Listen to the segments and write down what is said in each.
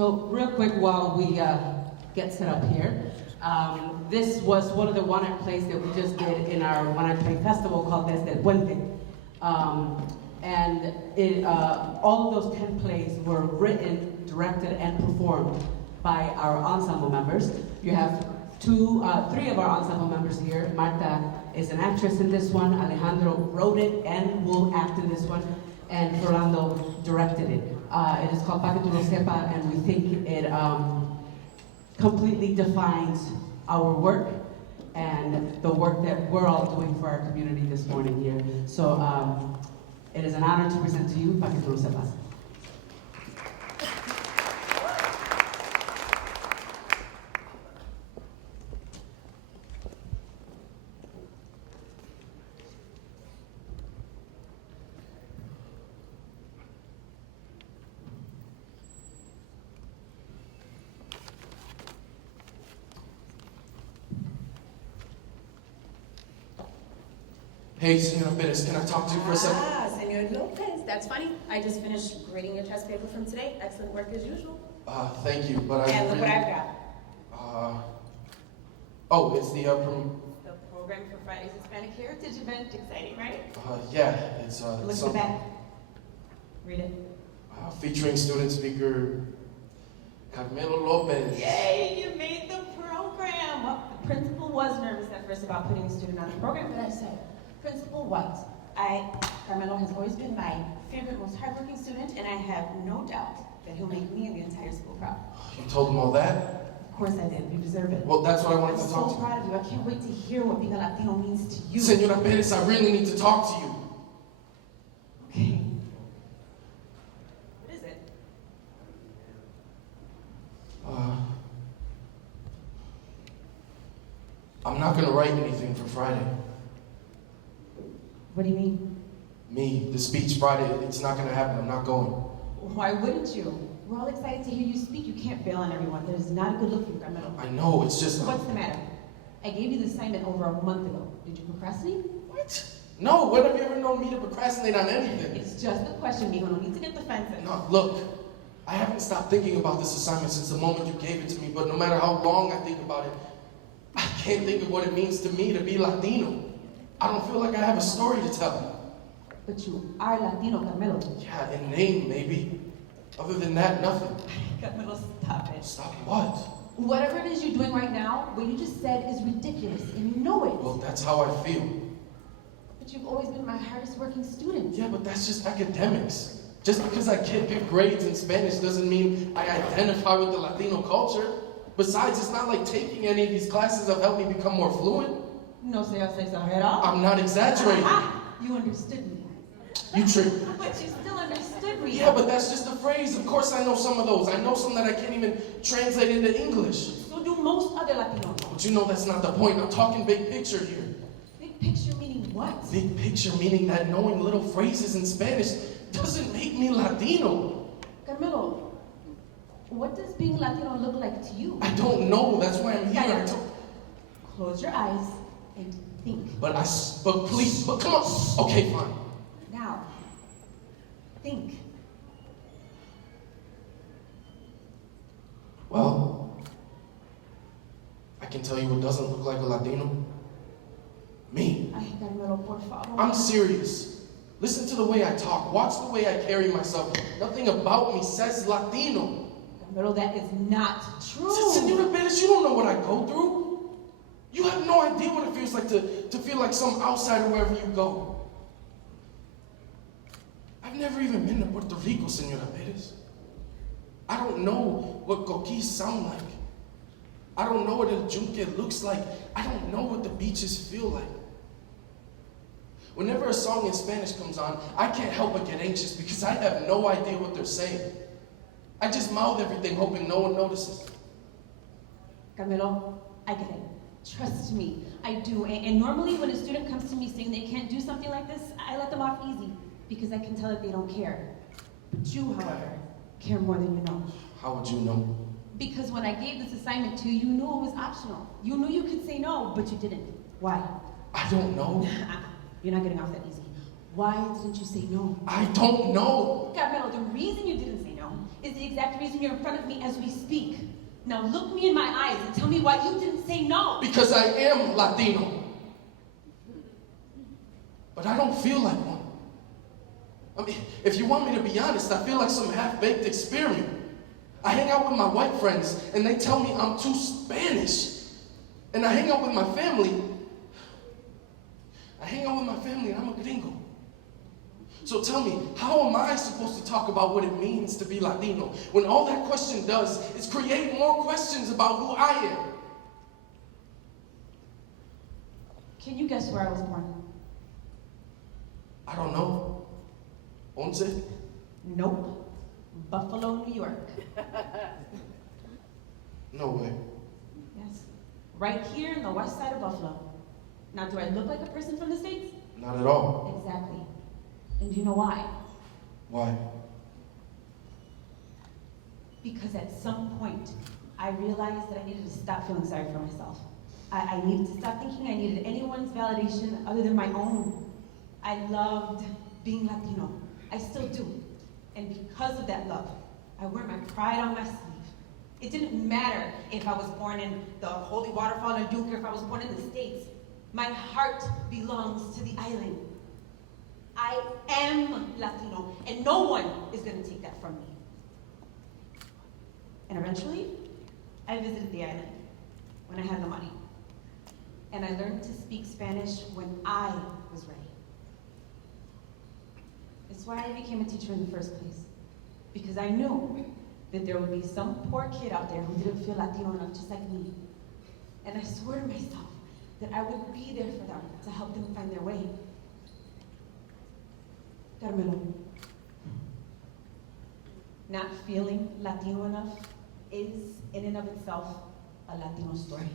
So real quick while we get set up here, this was one of the one-act plays that we just did in our one-act play festival called Desde el Puente. And all of those 10 plays were written, directed, and performed by our ensemble members. You have three of our ensemble members here. Marta is an actress in this one, Alejandro wrote it and will act in this one, and Fernando directed it. It is called Pa que tú lo sepas, and we think it completely defines our work and the work that we're all doing for our community this morning here. So it is an honor to present to you Pa que tú lo sepas. Hey, Senora Perez, can I talk to you for a second? Ah, Senor Lopez, that's funny. I just finished grading your test paper from today. Excellent work as usual. Thank you, but I And look what I've got. Oh, it's the The program for Friday's Hispanic Heritage event. Exciting, right? yeah, it's, Look at the back. Read it. Featuring student speaker Carmelo Lopez. Yay, you made the program. Well, the principal was nervous at first about putting a student on the program, but I said, Principal what? Carmelo has always been my favorite, most hardworking student, and I have no doubt that he'll make me and the entire school proud. You told him all that? Of course I did. You deserve it. Well, that's what I wanted to I'm talk so to proud of you. I can't wait to hear what being a Latino means to you. Senora Perez, I really need to talk to you. Okay. What is it? I'm not gonna write anything for Friday. What do you mean? Me, the speech Friday, it's not gonna happen. I'm not going. Why wouldn't you? We're all excited to hear you speak. You can't bail on everyone. That is not a good look for you, Carmelo. I know, it's just... What's the matter? I gave you the assignment over a month ago. Did you procrastinate? What? No, when have you ever known me to procrastinate on anything? It's just a question, mijo. No need to get defensive. No, look, I haven't stopped thinking about this assignment since the moment you gave it to me, but no matter how long I think about it, I can't think of what it means to me to be Latino. I don't feel like I have a story to tell. But you are Latino, Carmelo. Yeah, in name, maybe. Other than that, nothing. Carmelo, stop it. Stop what? Whatever it is you're doing right now, what you just said is ridiculous, and you know it. Well, that's how I feel. But you've always been my hardest working student. Yeah, but that's just academics. Just because I get good grades in Spanish doesn't mean I identify with the Latino culture. Besides, it's not like taking any of these classes have helped me become more fluent. No seas exagerado. I'm not exaggerating. You understood me. You tricked me. But you still understood me. Yeah, but that's just a phrase. Of course I know some of those. I know some that I can't even translate into English. So do most other Latinos. But you know that's not the point. I'm talking big picture here. Big picture meaning what? Big picture meaning that knowing little phrases in Spanish doesn't make me Latino. Carmelo, what does being Latino look like to you? I don't know. That's why I'm here. Close your eyes and think. But please, come on. Okay, fine. Now, think. Well, I can tell you what doesn't look like a Latino. Me. Ay, Carmelo, por favor. I'm serious. Listen to the way I talk. Watch the way I carry myself. Nothing about me says Latino. Carmelo, that is not true. Senora Perez, you don't know what I go through. You have no idea what it feels like to feel like some outsider wherever you go. I've never even been to Puerto Rico, Senora Perez. I don't know what coquis sound like. I don't know what El Yunque looks like. I don't know what the beaches feel like. Whenever a song in Spanish comes on, I can't help but get anxious because I have no idea what they're saying. I just mouth everything hoping no one notices. Carmelo, I get it. Trust me, I do. And normally when a student comes to me saying they can't do something like this, I let them off easy because I can tell that they don't care. But you, however, care more than you know. How would you know? Because when I gave this assignment to you, you knew it was optional. You knew you could say no, but you didn't. Why? I don't know. You're not getting off that easy. Why didn't you say no? I don't know. Carmelo, the reason you didn't say no is the exact reason you're in front of me as we speak. Now look me in my eyes and tell me why you didn't say no. Because I am Latino. But I don't feel like one. I mean, if you want me to be honest, I feel like some half-baked experiment. I hang out with my white friends, and they tell me I'm too Spanish. And I hang out with my family. And I'm a gringo. So tell me, how am I supposed to talk about what it means to be Latino when all that question does is create more questions about who I am? Can you guess where I was born? I don't know. Once? Nope. Buffalo, New York. No way. Yes. Right here in the west side of Buffalo. Now, do I look like a person from the States? Not at all. Exactly. And do you know why? Why? Because at some point, I realized that I needed to stop feeling sorry for myself. I needed to stop thinking I needed anyone's validation other than my own. I loved being Latino. I still do. And because of that love, I wear my pride on my sleeve. It didn't matter if I was born in the Holy Waterfall in Duke or if I was born in the States. My heart belongs to the island. I am Latino, and no one is going to take that from me. And eventually, I visited the island when I had no money. And I learned to speak Spanish when I was ready. It's why I became a teacher in the first place. Because I knew that there would be some poor kid out there who didn't feel Latino enough, just like me. And I swore to myself that I would be there for them to help them find their way. Carmelo, not feeling Latino enough is, in and of itself, a Latino story.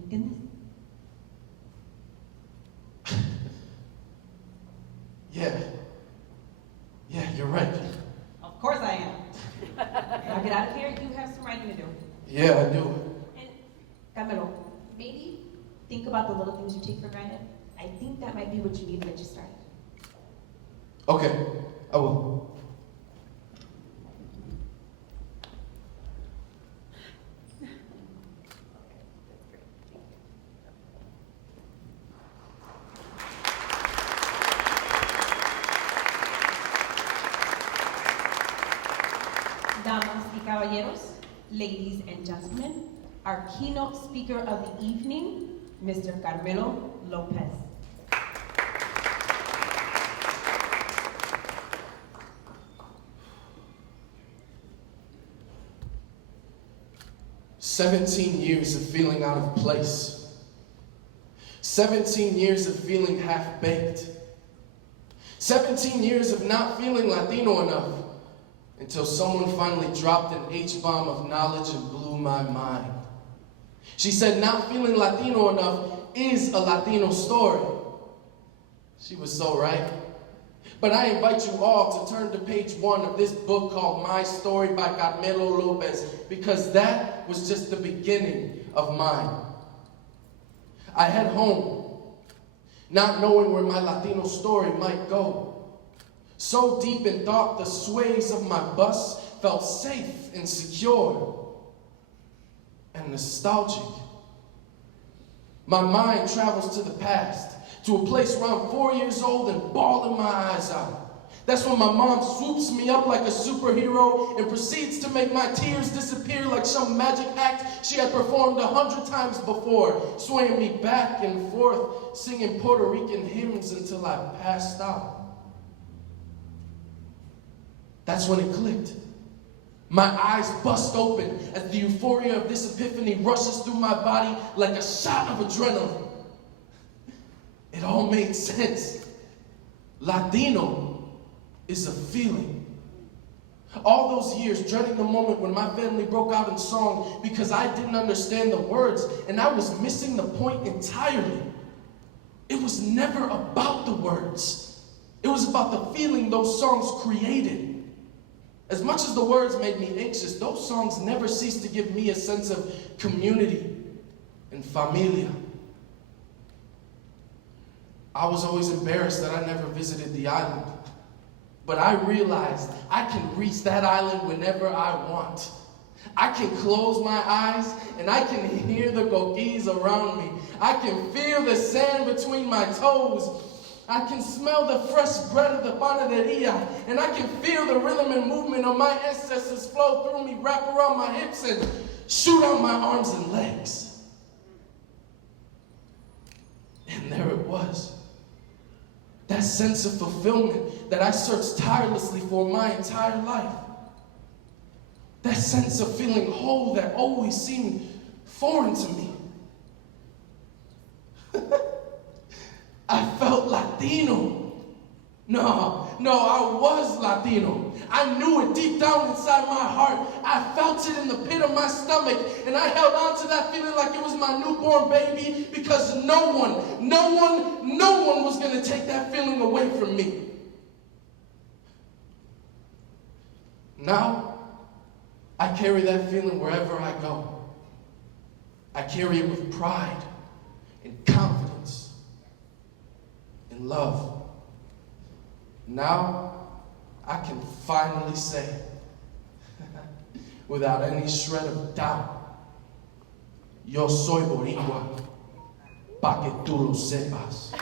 ¿Entiendes? Yeah, you're right. Of course I am. Now get out of here, you have some writing to do. Yeah, I do. And, Carmelo, maybe think about the little things you take for granted. I think that might be what you need to get you started. Okay, I will. Damas y caballeros, ladies and gentlemen, our keynote speaker of the evening, Mr. Carmelo Lopez. 17 years of feeling out of place. 17 years of feeling half-baked. 17 years of not feeling Latino enough until someone finally dropped an H-bomb of knowledge and blew my mind. She said not feeling Latino enough is a Latino story. She was so right. But I invite you all to turn to page 1 of this book called My Story by Carmelo Lopez, because that was just the beginning of mine. I head home, not knowing where my Latino story might go. So deep in thought, the sways of my bus felt safe and secure and nostalgic. My mind travels to the past, to a place where I'm 4 years old and bawling my eyes out. That's when my mom swoops me up like a superhero and proceeds to make my tears disappear like some magic act she had performed 100 times before, swaying me back and forth, singing Puerto Rican hymns until I passed out. That's when it clicked. My eyes bust open as the euphoria of this epiphany rushes through my body like a shot of adrenaline. It all made sense. Latino is a feeling. All those years dreading the moment when my family broke out in song because I didn't understand the words and I was missing the point entirely. It was never about the words. It was about the feeling those songs created. As much as the words made me anxious, those songs never ceased to give me a sense of community and familia. I was always embarrassed that I never visited the island. But I realized I can reach that island whenever I want. I can close my eyes and I can hear the coquis around me. I can feel the sand between my toes. I can smell the fresh bread of the panaderia, and I can feel the rhythm and movement of my ancestors flow through me, wrap around my hips, and shoot out my arms and legs. And there it was. That sense of fulfillment that I searched tirelessly for my entire life. That sense of feeling whole that always seemed foreign to me. I felt Latino. No, I was Latino. I knew it deep down inside my heart. I felt it in the pit of my stomach, and I held on to that feeling like it was my newborn baby, because no one was going to take that feeling away from me. Now, I carry that feeling wherever I go. I carry it with pride and confidence and love. Now, I can finally say, without any shred of doubt, yo soy boricua, pa' que tú lo sepas.